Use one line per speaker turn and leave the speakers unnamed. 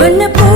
பண்ண போ